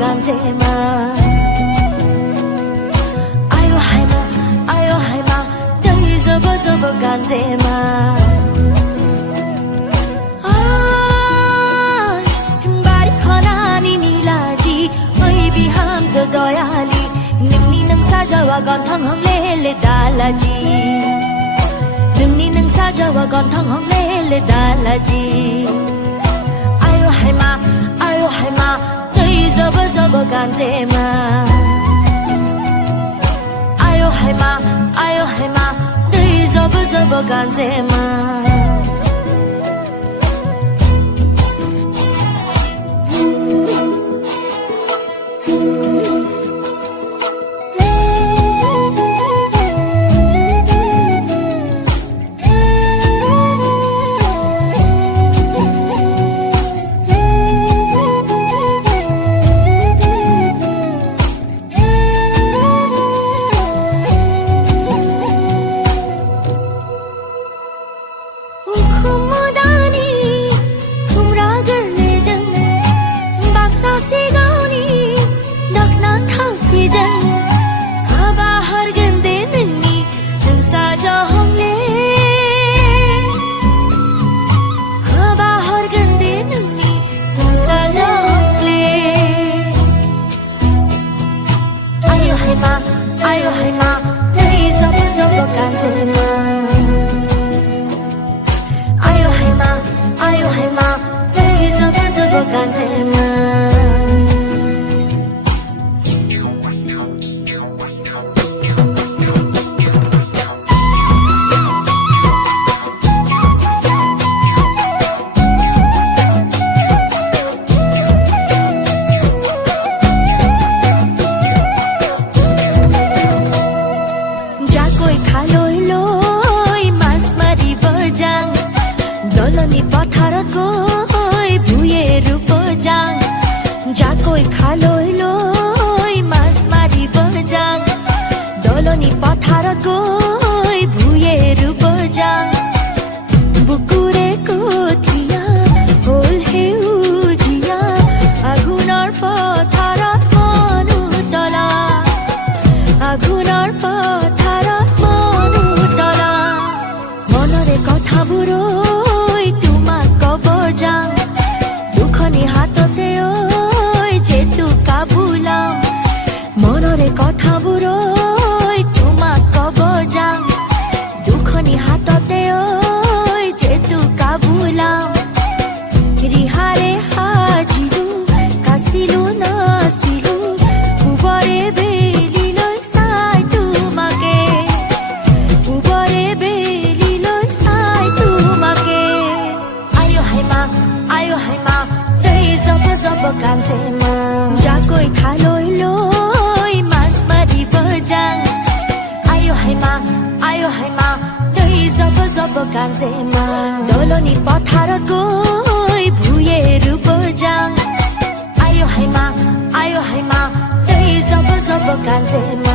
ganzema ayo haima dai zaba zaba ganzema bari khanani nilaji oi biham zo doyali ningni nang sajawa gon thang hong le dalaji ningni nang sajawa gon thang hong le dalaji ayo haima zaba zaba ganzema ayo haima dai zaba zaba ganzema ayo haima dai zaba zaba ganzema ayo haima dai zaba zaba ganzema doloni pathara koi bhuyeru bojang jakoi khaloi loi mas mari bojang doloni pathara koi bhuyeru bojang bukure kothia hol heujiya agunar pathara manu tola agunar pathara manu tola monore kotha buro দুখনি হাততে ওই যেতু কাবুলাম মনরে কথাবোৰ তোমাক কব যাম দুখনি হাততে ওই যেতু কাবুলাম ৰিহাৰে হাজিৰো কাছিলো নাছিলো উবৰে বেলিলৈ চাই তোমাকে উবৰে বেলিলৈ চাই তোমাকে ayo haima dai zaba zaba ganzema jakoi khaloi loi mas mari bojang ayo haima dai zaba zaba ganzema doloni pathara koi bhuyeru bojang ayo haima dai zaba zaba ganzema